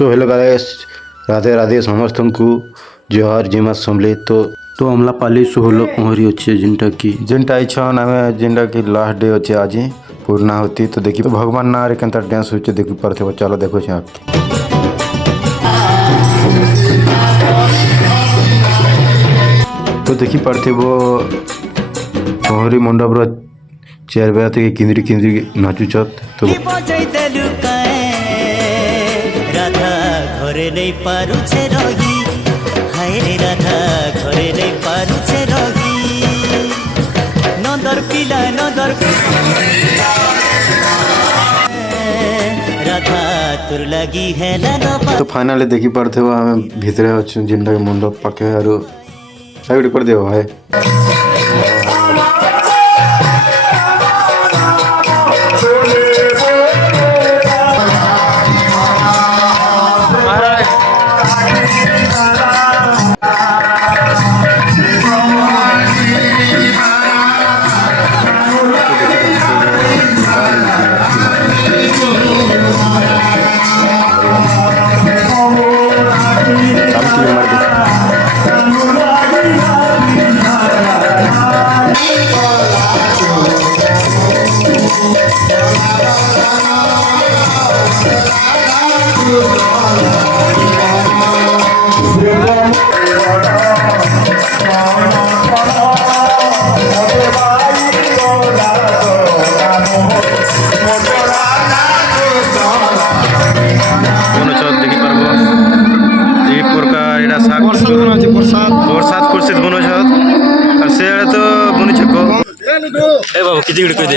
So hello guys, Radhe Radhe समस्त को जोहार जिमा समले। तो हमला पाली सोहल पहरी अच्छे जिनटा इच्छन आम जिनटा कि लास्ट डे अच्छे आज पूर्णा होती। तो देखिए तो भगवान ना रे केनता डांस होचे देखि पारथे। चलो देखो छे आप तो देखि पारथे वो पहरी मंडप रो चेयर बे थे किंदरी किंदरी नाचुचत। तो राधा घरे नहीं पारुछे रही, हाय रे राधा घरे नहीं पारुछे रही, नंदर पिला राधा तुर लगी है लाना। तो फाइनली देखि पारथे हम भीतर अच्छे जिनटा मंडप पाखे आरो साइड कर देव है। प्रसाद प्रसिद्ध बनो छत और से तो बनि छको ए बाबू किछि गिड कह दे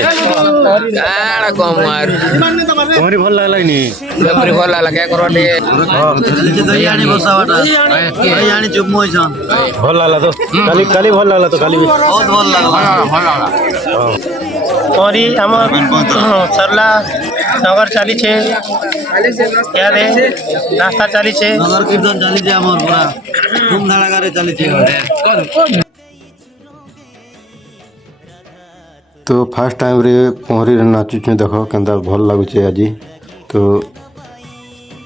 आड़ा कम मार तोरी भल लागलानी बरी भल लागला क्या करो दे दही आनी बसावाटा दही आनी जुमो छन भल लागला। तो काली भल लागला। तो काली बहुत भल लागला परी हमर सरला नगर चली छे क्या रे नाश्ता चली छे नगर कीर्तन चली छे हमर पूरा धूम धड़ाका रे चली छे। तो फास्ट टाइम रे पहरी नाचु देख केनता भल लगुचे आज।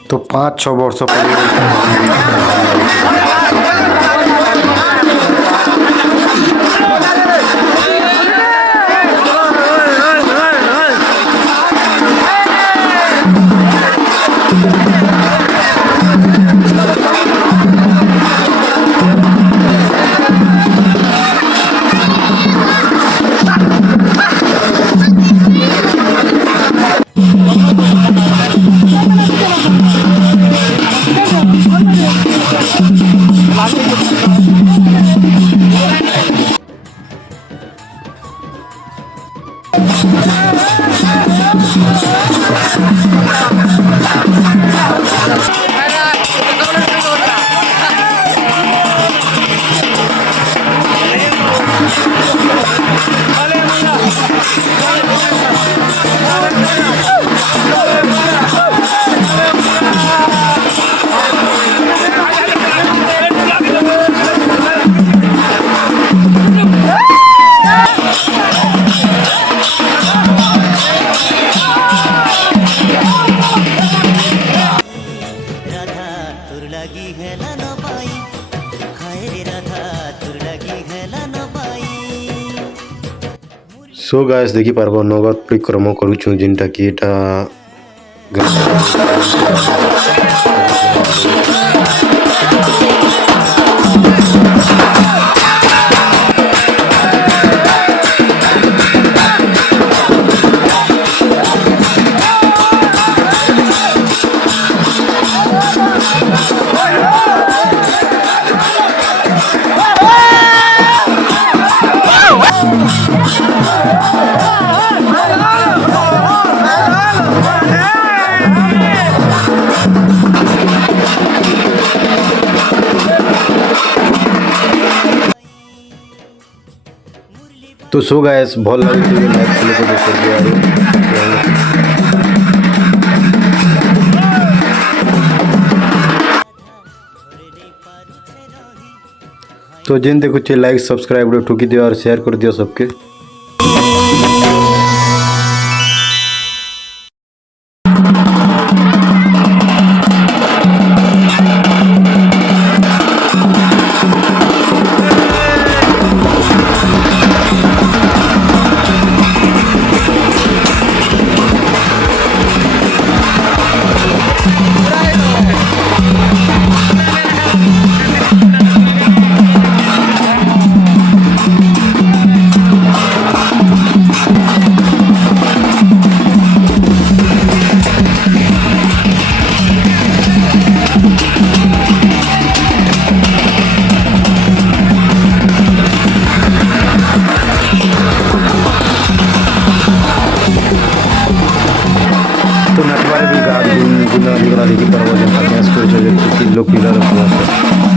तो 5-6 वर्ष सो गाइस देखि पारबो नगर परिक्रमा करूछु जिनटा कि एटा तो सो गाइस भल लागे लाइक कर दिया। तो जिन देखुचे लाइक सब्सक्राइब ठुकी दियो और शेयर कर दियो सबके। କରିବ ଯେନ୍ତା ଡ୍ୟାନ୍ସ କରୁଛ ଯେ ଲୋକ ପିଲାର ବସ